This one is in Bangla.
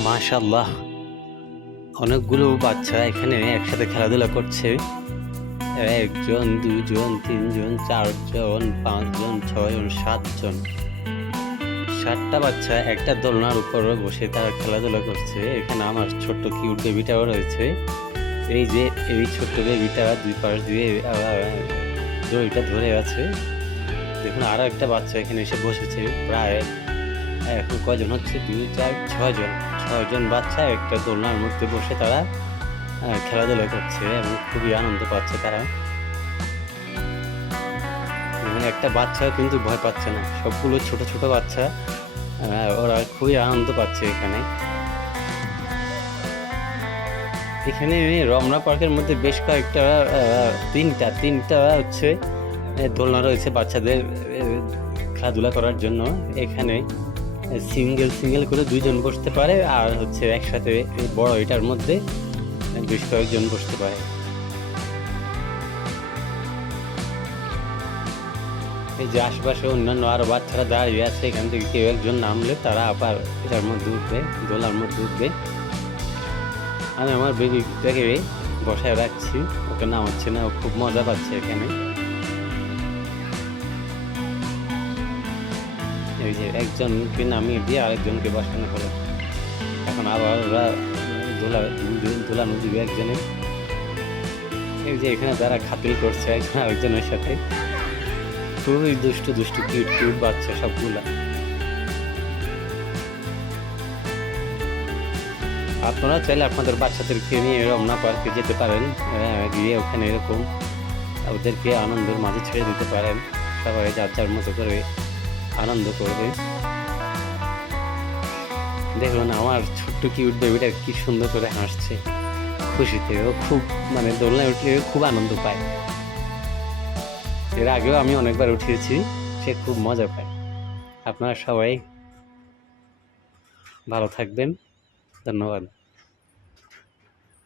মাশাআল্লাহ, অনেকগুলো বাচ্চা এখানে একসাথে খেলাধুলা করছে। একজন, দুজন, তিনজন, চারজন, পাঁচজন, ছয়জন, সাতজন, 7টা বাচ্চা একটা দোলনার উপরে বসে তারা খেলাধুলা করছে। এখানে আমার ছোট্ট কিউট বেবিটাও রয়েছে। এই যে এই ছোট্ট বেবিটা দুই পাশ দিয়ে দড়িটা ধরে আছে। দেখুন আরো একটা বাচ্চা এখানে এসে বসেছে। প্রায় এখন কয়জন হচ্ছে, 2, 4, 6 জন, 6 জন বাচ্চা একটা দোলনার মধ্যে বসে তারা খেলাধুলা করছে এবং খুবই আনন্দ পাচ্ছে তারা। এবং একটা বাচ্চাও কিন্তু ভয় পাচ্ছে না, সবগুলো ছোট ছোট বাচ্চা। ওরা খুবই আনন্দ পাচ্ছে এখানে। এখানে রমনা পার্কের মধ্যে বেশ কয়েকটা তিনটা হচ্ছে দোলনা রয়েছে বাচ্চাদের খেলাধুলা করার জন্য। এখানে সিঙ্গেল করে 2 জন বসতে পারে, আর হচ্ছে একসাথে বড় এটার মধ্যে বেশ কয়েকজন বসতে পারে। এই যে আশেপাশে অন্যান্য আরো বাচ্চারা দাঁড়িয়ে আছে, এখান থেকে কেউ একজন নামলে তারা আবার এটার মধ্যে উঠবে, দোলার মধ্যে উঠবে। আমি আমার বেবিটাকে বসায় রাখছি, ওকে নামাচ্ছে না, ও খুব মজা পাচ্ছে এখানে। এই যে একজনকে নামিয়ে দিয়ে আরেকজনকে বসানো হলো। এখন আবার ওরা দোলানো দিবে একজনে। এই যে এখানে যারা খাতির করছে একজন আরেকজনের সাথে, খুবই দুষ্টু কিউট বাচ্চা সবগুলা। আপনারা চাইলে আপনাদের বাচ্চাদেরকে নিয়ে রমনা পার্কে যেতে পারেন, গিয়ে ওখানে এরকম ওদেরকে আনন্দের মাঝে ছেড়ে দিতে পারেন। সবাই যার যার মতো করে আনন্দ করবে। দেখুন আমার ছোট্ট কিউট বেবিটা কি সুন্দর করে হাসছে খুশিতে। ও খুব দোলনায় উঠলে খুব আনন্দ পায়। এর আগেও আমি অনেকবার উঠিয়েছি, সে খুব মজা পায়। আপনারা সবাই ভালো থাকবেন, ধন্যবাদ।